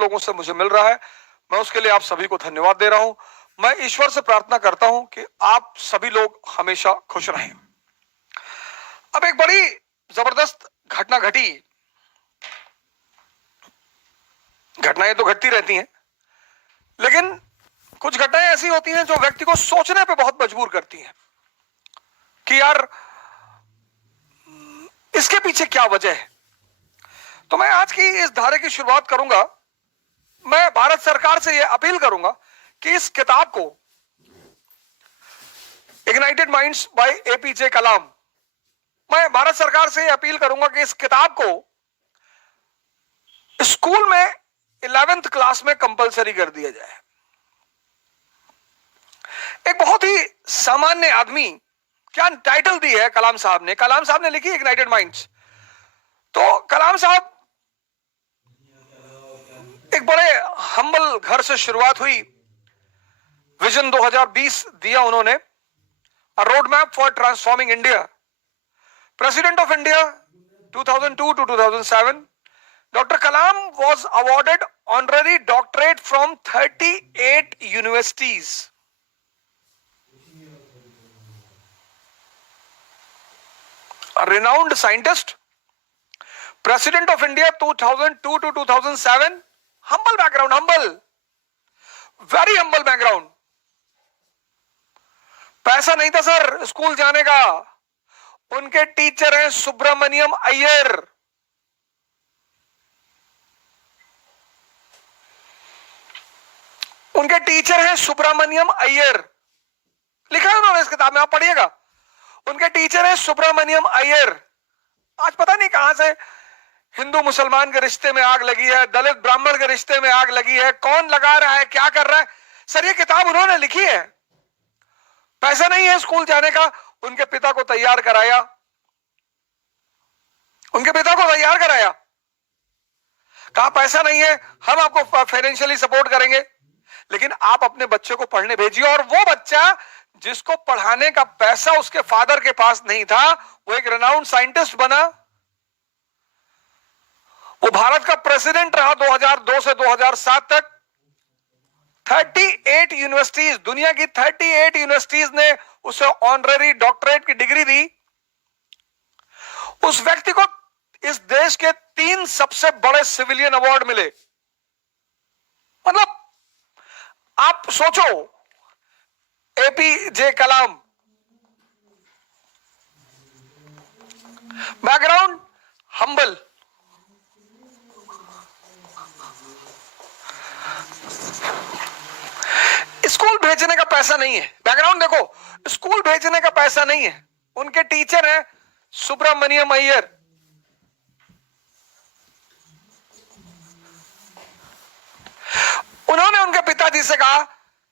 लोगों से मुझे मिल रहा है, मैं उसके लिए आप सभी को धन्यवाद दे रहा हूं। मैं ईश्वर से प्रार्थना करता हूं कि आप सभी लोग हमेशा खुश रहें। अब एक बड़ी जबरदस्त घटना घटी। घटनाएं तो घटती रहती हैं, लेकिन कुछ घटनाएं ऐसी होती हैं जो व्यक्ति को सोचने पे बहुत मजबूर करती हैं कि यार इसके पीछे क्या वजह है। तो मैं आज की इस धारे की शुरुआत करूंगा। मैं भारत सरकार से यह अपील करूंगा कि इस किताब को इग्नाइटेड माइंड्स बाय एपीजे कलाम, मैं भारत सरकार से यह अपील करूंगा कि इस किताब को स्कूल में 11th क्लास में कंपलसरी कर दिया जाए। एक बहुत ही सामान्य आदमी, क्या टाइटल दी है कलाम साहब ने? कलाम साहब ने लिखी इग्नाइटेड माइंड्स। तो कलाम साहब एक बड़े हम्बल घर से शुरुआत हुई। विजन 2020 दिया उन्होंने, a road map for transforming India. President of India 2002 to 2007. Dr. Kalam was awarded honorary doctorate from 38 universities. A renowned scientist, President of India 2002 to 2007. Humble background, very humble background. पैसा नहीं था sir school जाने का। उनके teacher हैं सुब्रमण्यम अय्यर। उनके teacher हैं सुब्रमण्यम अय्यर, लिखा है उन्होंने इस किताब में, आप पढ़िएगा। उनके टीचर हैं सुब्रमण्यम अय्यर। आज पता नहीं कहां से हिंदू मुसलमान के रिश्ते में आग लगी है, दलित ब्राह्मण के रिश्ते में आग लगी है, कौन लगा रहा है, क्या कर रहा है। सर ये किताब उन्होंने लिखी है। पैसा नहीं है स्कूल जाने का, उनके पिता को तैयार कराया, उनके पिता को तैयार कराया। कहा पैसा नहीं है, हम आपको फाइनेंशियली सपोर्ट करेंगे, लेकिन आप अपने बच्चे को पढ़ने भेजिए। और वो बच्चा जिसको पढ़ाने का पैसा उसके फादर के पास नहीं था, वो एक रेनाउंड साइंटिस्ट बना। वो भारत का प्रेसिडेंट रहा 2002 से 2007 तक। 38 यूनिवर्सिटीज, दुनिया की 38 यूनिवर्सिटीज ने उसे ऑनररी डॉक्टरेट की डिग्री दी। उस व्यक्ति को इस देश के 3 सबसे बड़े सिविलियन अवार्ड मिले। मतलब आप सोचो, एपीजे कलाम, बैकग्राउंड हम्बल, स्कूल भेजने का पैसा नहीं है। बैकग्राउंड देखो, स्कूल भेजने का पैसा नहीं है। उनके टीचर हैं सुब्रमण्यम अय्यर। उन्होंने उनके पिताजी से कहा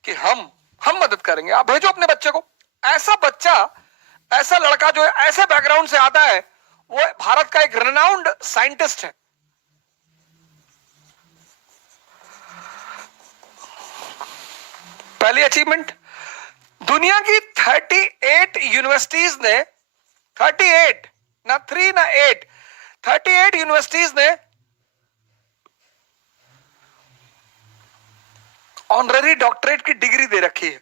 कि हम मदद करेंगे, आप भेजो अपने बच्चे को। ऐसा बच्चा, ऐसा लड़का जो ऐसे बैकग्राउंड से आता है, वो भारत का एक रेनाउंड साइंटिस्ट है। पहली अचीवमेंट, दुनिया की 38 यूनिवर्सिटीज ने, 38 ना 3 ना 8, 38 यूनिवर्सिटीज ने ऑनररी डॉक्टरेट की डिग्री दे रखी है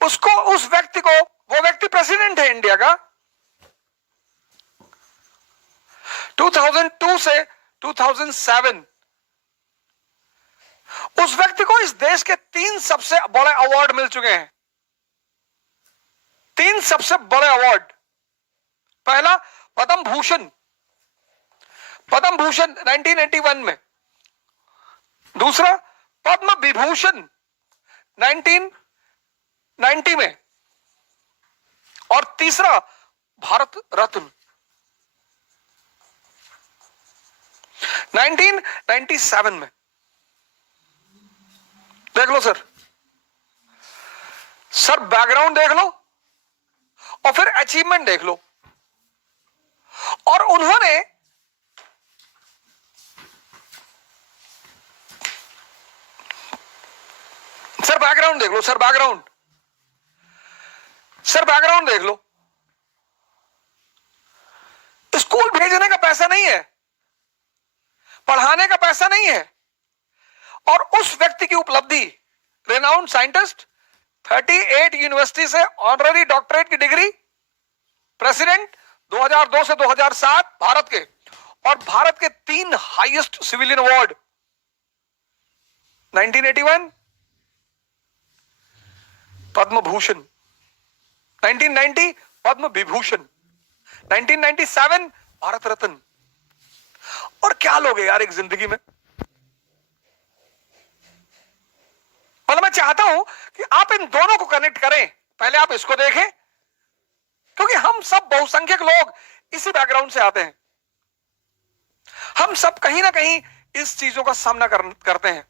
उसको, उस व्यक्ति को। वो व्यक्ति प्रेसिडेंट है इंडिया का 2002 से 2007। उस व्यक्ति को इस देश के 3 सबसे बड़े अवार्ड मिल चुके हैं। 3 सबसे बड़े अवार्ड। पहला पद्म भूषण, पद्म भूषण 1981 में। दूसरा पद्म विभूषण 1990 में। और तीसरा भारत रत्न 1997 में। देख लो सर, बैकग्राउंड देख लो और फिर अचीवमेंट देख लो। और उन्होंने सर बैकग्राउंड देख लो, सर बैकग्राउंड देख लो। स्कूल भेजने का पैसा नहीं है, पढ़ाने का पैसा नहीं है, और उस व्यक्ति की उपलब्धि, रेनाउंड साइंटिस्ट, 38 यूनिवर्सिटी से ऑनररी डॉक्टरेट की डिग्री, प्रेसिडेंट 2002 से 2007 भारत के, और भारत के 3 highest civilian award, 1981 Padma Bhushan, 1990 Padma Vibhushan, 1997 Bharat Ratna. और क्या लोग हैं यार एक जिंदगी में। मतलब मैं चाहता हूं कि आप इन दोनों को कनेक्ट करें। पहले आप इसको देखें, क्योंकि हम सब बहुसंख्यक लोग इसी बैकग्राउंड से आते हैं। हम सब कहीं ना कहीं इस चीजों का सामना करते हैं।